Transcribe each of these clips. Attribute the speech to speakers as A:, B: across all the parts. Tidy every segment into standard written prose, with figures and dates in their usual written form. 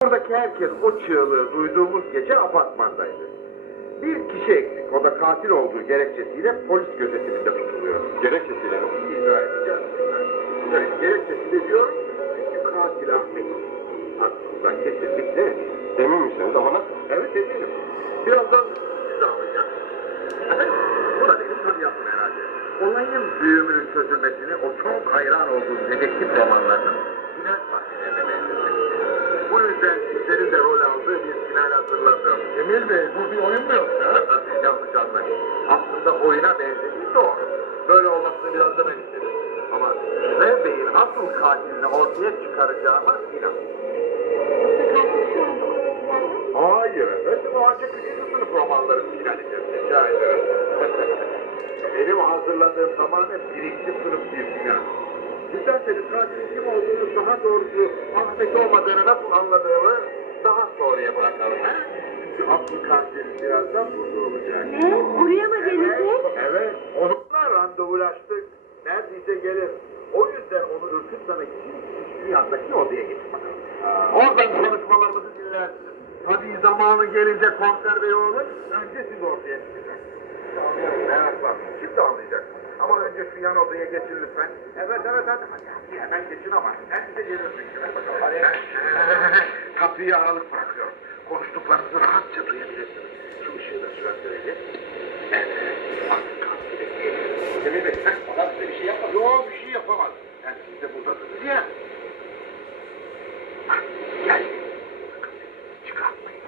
A: Buradaki herkes o çığlığı duyduğumuz gece apartmandaydı. Bir kişi eksik, o da katil olduğu gerekçesiyle polis gözetiminde tutuluyor.
B: Gerekçesiyle mi?
A: İzah edeceğim. Evet, gerekçesiyle diyorum çünkü katil Ahmet. Aklımdan kesinlikle eminim.
B: Emin misiniz ama nasıl?
A: Evet eminim. Birazdan sizi alacağım. Bu da benim tabiatım herhalde. Olayın büyümünün çözülmesini o çok hayran olduğum dedektif romanlarının final sahnelerine benzetmek. Bu yüzden sizlerin de rol aldığı bir final hazırladım.
B: Emil Bey, bu bir oyun mu yoksa?
A: Yanlış anlayın. Aslında oyuna benzediği doğru. Böyle olmasını biraz da ben istedim. Ama Rev Bey'in asıl katilini ortaya çıkaracağıma inan. Hayır efendim, o ancak 3. sınıf romanların finalidir. Rica ederim. Benim hazırladığım tamamen 1. sınıf bir final. İsterseniz katilin kim olduğunu, daha doğrusu Ahmet olmadığını nasıl anladığımı daha sonraya bırakalım. He? Çünkü asıl katil birazdan burada olacak.
C: Ne? Buraya mı gelecek?
A: Evet, onunla randevulaştık. Neredeyse gelir. O yüzden onu ürkütmemek için şu yandaki odaya gidip bakalım. Oradan konuşmalarımızı dinlersiniz. Tabii zamanı gelince komiser bey olur, önce siz ortaya çıkacaksınız. Evet bak, şimdi anlayacaksınız. Ama önce şu yan odaya geçin lütfen. Evet hadi hemen geçin ama. Ben size gelirim çünkü. Hadi bakalım. Hadi. Kapıyı aralık bırakıyorum. Konuştuklarınızı rahatça duyabilirsiniz. Şu ışığı da söndürelim. Evet. Bak kapıyı bekleyelim. Semih Bey, adam size bir şey yapmaz. Yok, bir şey yapamaz. Yani siz de buradasınız ya. Hah, gel. Sakın sesinizi çıkartmayın.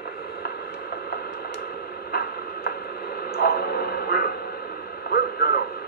A: Buyurun. Buyurun şöyle olsun.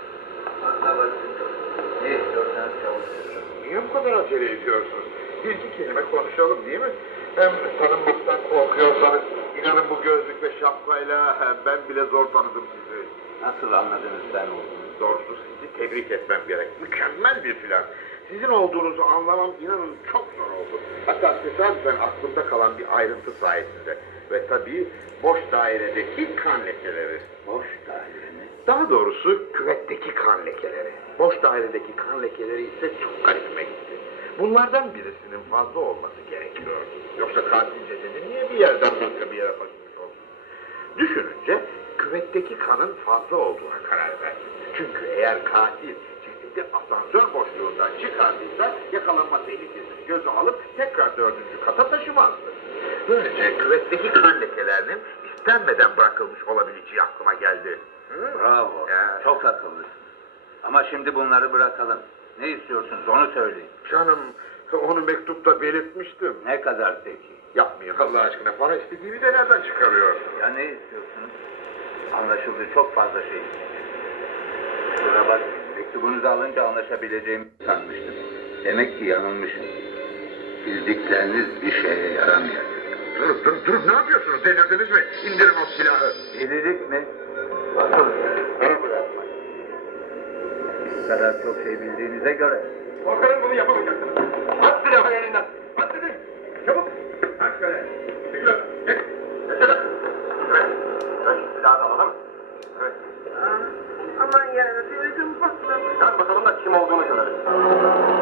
D: Ne istiyorsanız çabuk söyleyin.
A: Niye bu kadar acele ediyorsunuz? Bir iki kelime konuşalım değil mi? Hem tanınmaktan korkuyorsanız inanın bu gözlük ve şapkayla ben bile zor tanıdım sizi.
D: Nasıl anladınız ben olduğunu?
A: Doğrusu sizi tebrik etmem gerek. Mükemmel bir plan. Sizin olduğunuzu anlamam inanın çok zor oldu. Hatta tesadüfen aklımda kalan bir ayrıntı sayesinde. Ve tabii boş dairedeki kan lekeleri.
D: Boş daire mi?
A: Daha doğrusu küvetteki kan lekeleri. Boş dairedeki kan lekeleri ise çok garibime gitti. Bunlardan birisinin fazla olması gerekiyor. Yoksa katil cesedi niye bir yerden başka bir yere taşımış olsun? Düşününce küvetteki kanın fazla olduğuna karar verdim. Çünkü eğer katil cesedi asansör boşluğundan çıkardıysa yakalanma tehlikesini göze alıp tekrar 4. kata taşımazdı. Böylece küvetteki kan lekelerinin istenmeden bırakılmış olabileceği aklıma geldi.
D: Bravo.
A: Ya.
D: Çok akıllısınız. Ama şimdi bunları bırakalım. Ne istiyorsunuz onu söyleyin.
A: Canım, onu mektupta belirtmiştim.
D: Ne kadar peki?
A: Yapmayın Allah aşkına, para istediğimi de nereden çıkarıyor?
D: Ya ne istiyorsunuz? Anlaşıldı, çok fazla şey isteyeceksiniz. Kusura bakmayın. Mektubunuzu alınca anlaşabileceğimi sanmıştım. Demek ki yanılmışım. Bildikleriniz bir şeye yaramayacak.
A: Durun, ne yapıyorsunuz? Delirdiniz mi? İndirin o silahı.
D: Delilik mi? Bakın, beni bırakmayın. Bu kadar çok şey bildiğinize göre.
B: Korkarım bunu yapamayacaksınız. At silahı elinden. At dedim. Çabuk. At şöyle. Çekil. Geç. Geçelim. Evet. Önce silahı da alalım. Evet.
C: Aman yarabbim, ödüm patladı.
B: Gel bakalım da kim olduğunu görelim.